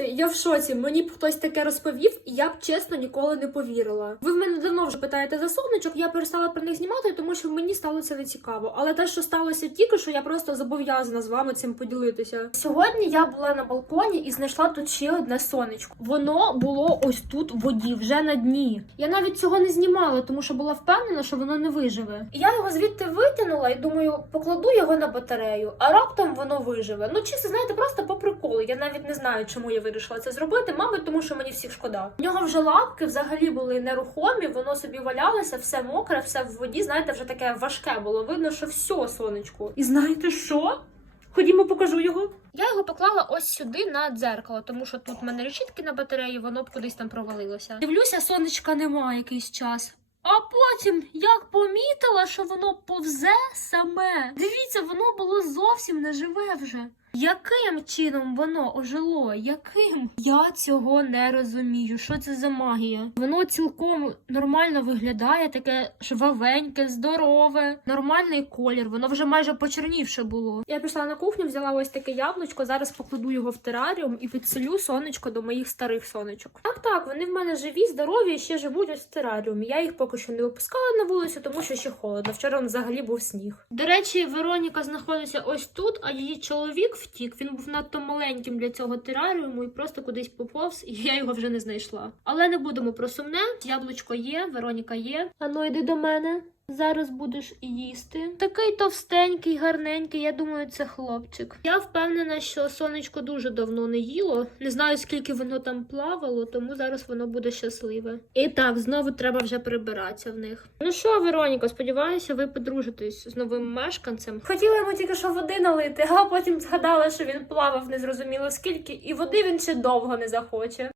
знаєте, я в шоці. Мені б хтось таке розповів, і я б чесно ніколи не повірила. Ви в мене давно вже питаєте за сонечок. Я перестала про них знімати, тому що мені стало це не цікаво. Але те, що сталося тільки, що я просто зобов'язана з вами цим поділитися. Сьогодні я була на балконі і знайшла тут ще одне сонечко. Воно було ось тут в воді, вже на дні. Я навіть цього не знімала, тому що була впевнена, що воно не виживе. І я його звідти витягнула і думаю, покладу його на батарею, а раптом воно виживе. Ну, чисто, знаєте, просто по приколу. Я навіть не знаю, чому я вирішила це зробити. Мабуть, тому що мені всіх шкода. У нього вже лапки взагалі були нерухомі, воно собі валялося, все мокре, все в воді. Знаєте, вже таке важке було. Видно, що все сонечко. І знаєте що? Ходімо, покажу його. Я його поклала ось сюди на дзеркало, тому що тут в мене решітки на батареї, воно б кудись там провалилося. Дивлюся, сонечка немає якийсь час. А потім як помітила, що воно повзе саме. Дивіться, воно було зовсім не живе вже. Яким чином воно ожило? Яким? Я цього не розумію. Що це за магія? Воно цілком нормально виглядає, таке жвавеньке, здорове, нормальний колір. Воно вже майже почернівше було. Я пішла на кухню, взяла ось таке яблучко. Зараз покладу його в тераріум і підселю сонечко до моїх старих сонечок. Так, так, вони в мене живі, здорові ще живуть ось в тераріумі. Я їх поки що не випускала на вулицю, тому що ще холодно. Вчора взагалі був сніг. До речі, Вероніка знаходиться ось тут, а її чоловік втік. Він був надто маленьким для цього тераріуму і просто кудись поповз, і я його вже не знайшла. Але не будемо про сумне. Яблучко є, Вероніка є. Ану, йди до мене. Зараз будеш їсти. Такий товстенький, гарненький. Я думаю, це хлопчик. Я впевнена, що сонечко дуже давно не їло. Не знаю, скільки воно там плавало, тому зараз воно буде щасливе. І так, знову треба вже прибиратися в них. Ну що, Вероніка, сподіваюся, ви подружитесь з новим мешканцем. Хотіла йому тільки що води налити, а потім згадала, що він плавав незрозуміло скільки, і води він ще довго не захоче.